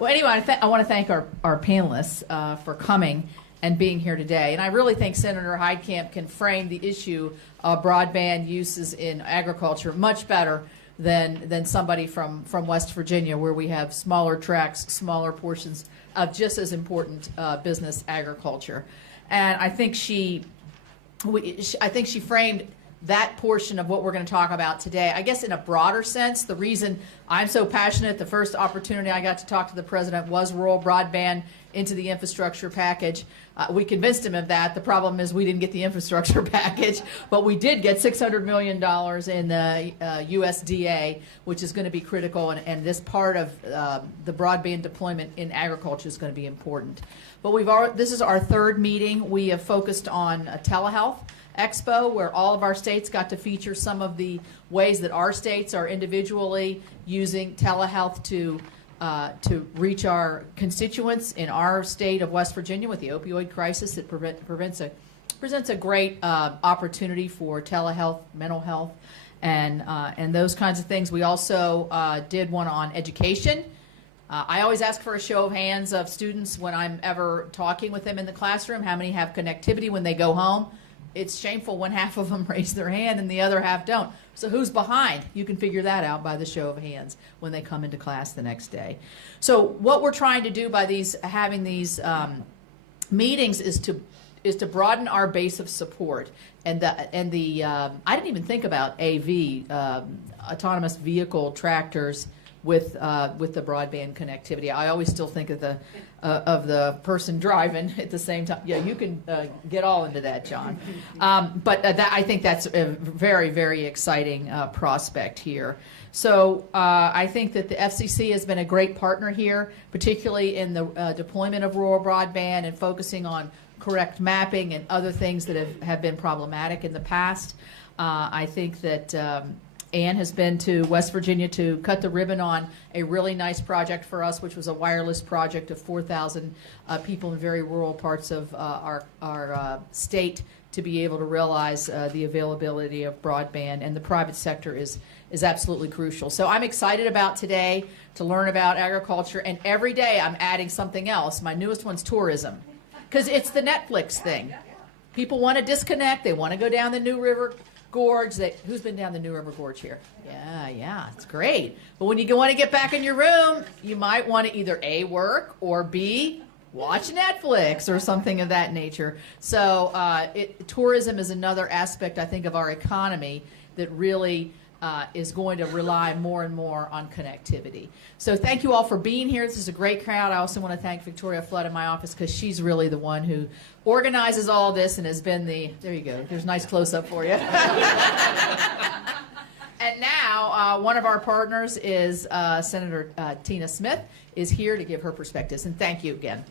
Well, anyway, I want to thank our panelists for coming and being here today. And I really think Senator Heitkamp can frame the issue of broadband uses in agriculture much better than somebody from West Virginia, where we have smaller tracts, smaller portions of just as important business agriculture. And I think she framed that portion of what we're going to talk about today, I guess in a broader sense. The reason I'm so passionate, the first opportunity I got to talk to the president was rural broadband into the infrastructure package. We convinced him of that. The problem is we didn't get the infrastructure package, but we did get $600 million in the USDA, which is going to be critical, and this part of the broadband deployment in agriculture is going to be important. But this is our third meeting. We have focused on telehealth Expo, where all of our states got to feature some of the ways that our states are individually using telehealth to reach our constituents in our state of West Virginia with the opioid crisis. It presents a great opportunity for telehealth, mental health, and those kinds of things. We also did one on education. I always ask for a show of hands of students when I'm ever talking with them in the classroom. How many have connectivity when they go home? It's shameful when half of them raise their hand and the other half don't. So who's behind? You can figure that out by the show of hands when they come into class the next day. So what we're trying to do by having these meetings is to broaden our base of support. And I didn't even think about AV, autonomous vehicle tractors, with the broadband connectivity. I always still think of the person driving at the same time. Yeah, you can get all into that, John. But I think that's a very, very exciting prospect here. So I think that the FCC has been a great partner here, particularly in the deployment of rural broadband and focusing on correct mapping and other things that have been problematic in the past. I think that Ann has been to West Virginia to cut the ribbon on a really nice project for us, which was a wireless project of 4,000 people in very rural parts of our state to be able to realize the availability of broadband, and the private sector is absolutely crucial. So I'm excited about today to learn about agriculture, and every day I'm adding something else. My newest one's tourism, because it's the Netflix thing. People want to disconnect. They want to go down the New River Gorge. Who's been down the New River Gorge here? Yeah, it's great. But when you want to get back in your room, you might want to either A, work, or B, watch Netflix or something of that nature. So tourism is another aspect, I think, of our economy that really is going to rely more and more on connectivity. So thank you all for being here. This is a great crowd. I also want to thank Victoria Flood in my office, because she's really the one who organizes all this and has been there you go. There's a nice close-up for you. And now one of our partners is Senator Tina Smith is here to give her perspectives. And thank you again.